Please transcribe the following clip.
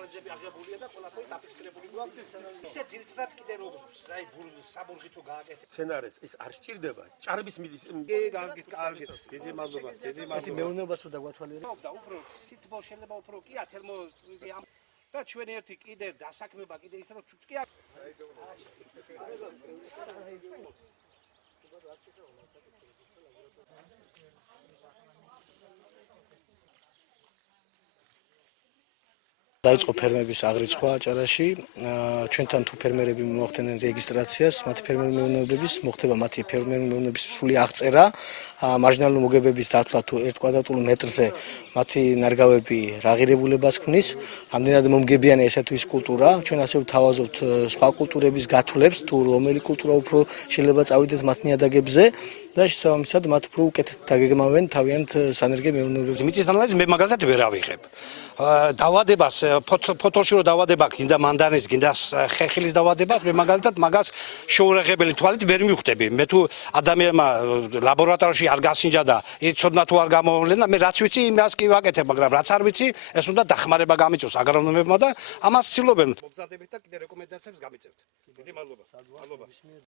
ანალიზები აღებულია და ყველაფერი დაფიქსირებული გვაქვს. ისე ძირითადად კიდე რომ აი საბურღი თუ გააკეთე. სცენარეს ის არ სჭირდება. ჭარბის მიდის. კარგით. დიდი მადლობა. მეურნეობას უნდა გვათვალიერო. და უფრო სითბო შეიძლება უფრო კი ათერმო და ჩვენი ერთი კიდე დასაქმება კიდე ისე რომ ჩუქი აქვს. დაიწყო ფერმების აღრიცხვა აჭარაში. ჩვენთან თუ ფერმერები მოახდენენ რეგისტრაციას, მათი ფერმერი მეურნეობების მოხდება მათი ფერმერი მეურნეობის სრული აღწერა, მარჟინალური მოგებების დათვლა თუ 1 კვადრატულ მეტრზე მათი ნარგავები რა ღირებულებას ქმნის, ამდენად მომგებიანია ესა თუ ის კულტურა. ჩვენ ასე ვთავაზობთ სხვა კულტურების გათვლებს, თუ რომელი კულტურა უფრო შეიძლება წავიდეთ მათ ნიადაგებზე და შესაბამისად მათ უფრო უკეთად დაგეგმავენ თავიანთ სანერგე მეურნეობებს. მიწის ანალიზი მე მაგალითად ვერ ავიღებ. დავადებას ფოთოლში რო დავადება გინდა მანდანის გინდა ხერხილის დავადებას მე მაგალითად მაგას შეურაღებელი თვალით ვერ მივხვდები მე თუ ადამიანმა ლაბორატორიაში არ გასინჯა და ცოდნა თუ არ გამოვლენა მე რაც ვიცი იმას კი ვაკეთებ მაგრამ რაც არ ვიცი ეს უნდა დახმარება გამიწოს აგრონომებმა და ამას ცდილობენ მოგზადებით და კიდე რეკომენდაციებს გამიწევთ დიდი მადლობა